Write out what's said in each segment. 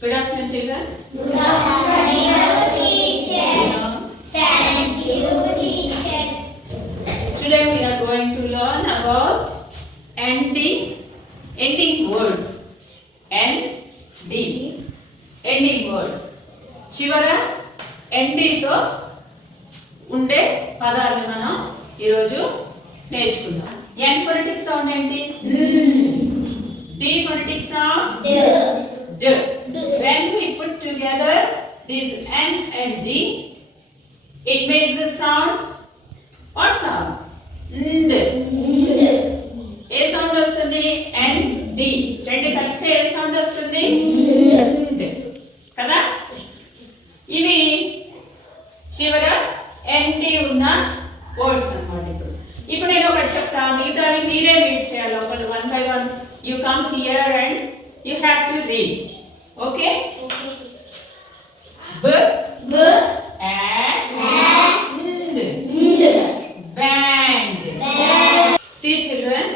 Good afternoon, children. Good afternoon, teacher. Thank you, teacher. Today we are going to learn about ending words. Ending words. చివర ఎండితో ఉండే పదాలను మనం ఈరోజు నేర్చుకుందాం. ఎన్ ఫొనెటిక్ సౌండ్ ఏంటి? D phonetic sound D. When we put together this N and D, it makes the sound. What sound? Nd. ఏ సౌండ్ వస్తుంది? N D. రెండు కలిపితే ఏ సౌండ్ వస్తుంది? Nd. కదా? ఇవి చివర ND ఉన్న వర్డ్స్ అన్నమాట. ఇప్పుడు నేను ఒకటి చెప్తాను, మిగతావి మీరే రీడ్ చేయాలి. ఒకటి one by one. You come here and you have to read. Okay? B. And. Bang. See, children,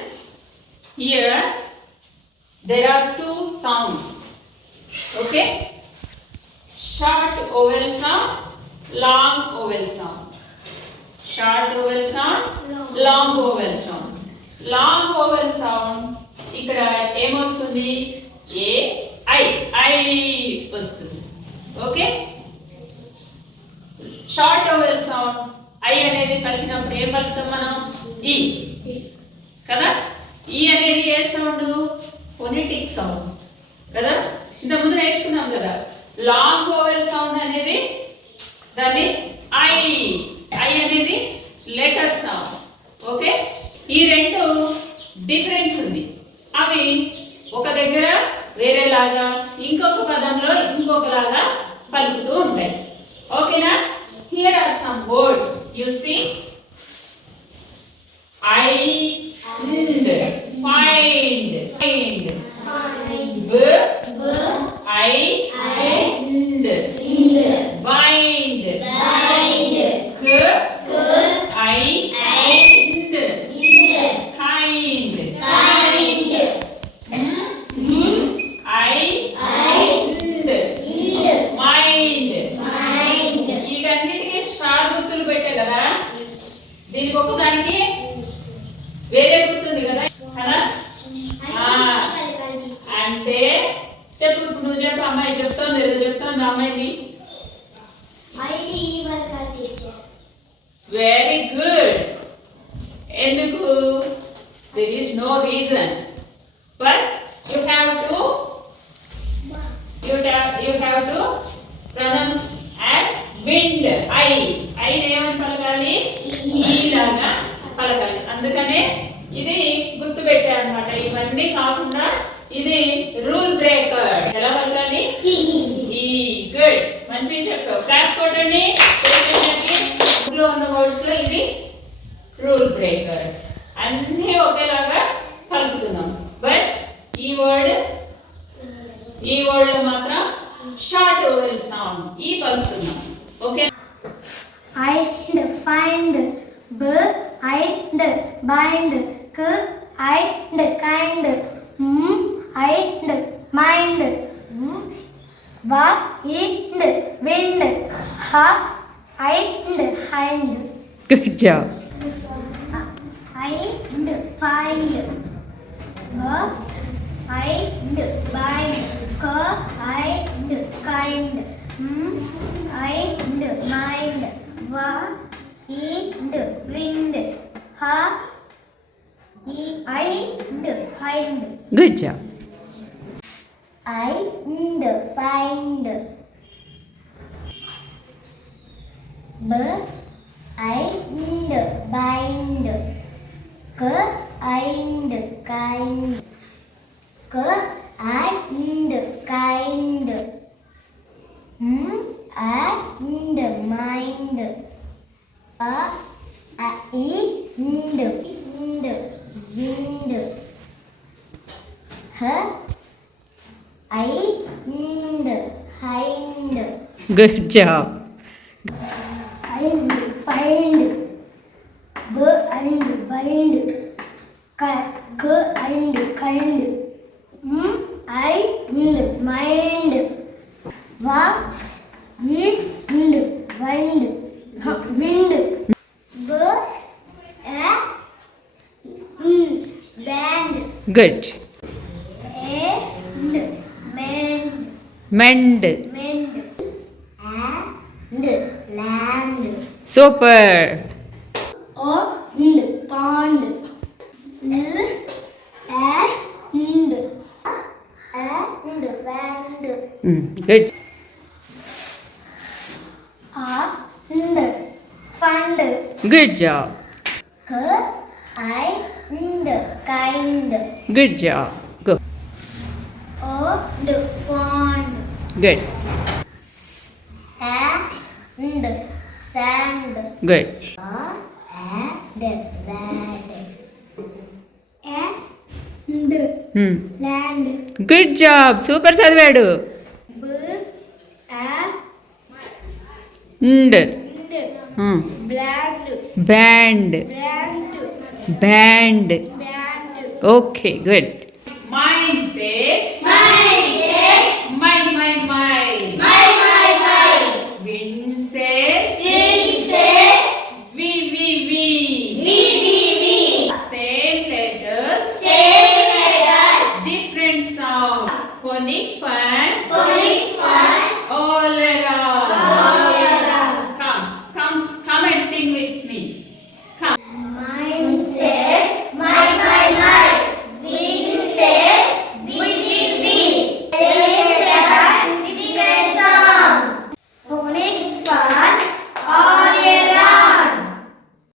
here there are two sounds. Okay? Short vowel sound, long vowel sound. Short vowel sound, long vowel sound. Long vowel sound ఇక్కడ ఏమొస్తుంది? A I వస్తుంది. Okay? Short vowel sound I అనేది కలిపినప్పుడు ఏం పలుకుతాం మనం? ఈ కదా? ఈ అనేది ఏ సౌండ్? ఫొనెటిక్ సౌండ్ కదా? ఇంత ముందు నేర్చుకున్నాం కదా. లాంగ్ వవెల్ సౌండ్ అనేది దాన్ని ఐ అనేది లెటర్ సౌండ్. ఓకే? ఈ రెండు డిఫరెన్స్ ఉంది. అవి ఒక దగ్గర వేరేలాగా, ఇంకొక పదంలో ఇంకొకలాగా పలుకుతూ ఉంటాయి. ఓకేనా? Here are some words. You see I and find, b I and bind, k I and kind, దీనికి ఒక్కదానికి వేరే గుర్తుంది కదా కదా. అంటే చెప్పు, నువ్వు చెప్పు. అమ్మాయి చెప్తాను, ఏదో చెప్తాను అమ్మాయిని. Very good. ఎందుకు? there is no reason, but you have to pronounce as wind. I ఏమని పలకాలి? ఈ లాగా పలకాలి. అందుకనే ఇది గుర్తు పెట్టా అన్నమాట. ఇవన్నీ కాకుండా ఇది రూల్ బ్రేకర్. ఎలా పలకాలి? ఈ. గుడ్, మంచిగా చెప్పావు. క్లాప్స్ కొట్టండి. లో ఉన్న వర్డ్స్ లో ఇది రూల్ బ్రేకర్. అన్నీ ఒకేలాగా కలుపుతున్నాం. బట్ ఈ వర్డ్ లో మాత్రం షార్ట్ వవెల్ సౌండ్ ఈ పలుకుతున్నాం. Okay? I and find, b and bind, k and kind, I and mind, va and wind, ha and hind. Good job. I and find, b and bind, k and kind, I and mind, va and wind, ha I and hind. Good job. I and find, b I and bind, k and kind, k and kind, I and mind, a I and wind, h I and hind. Good job. I and find, b and bind, k and kind, I and mind, good. and mend mend. mend and land super. and pond and land good. and fund good job. and kind good job. Go. and fond good. and sand good. and bad and land good job. Super చదివాడు. and bland. bland band. band okay good.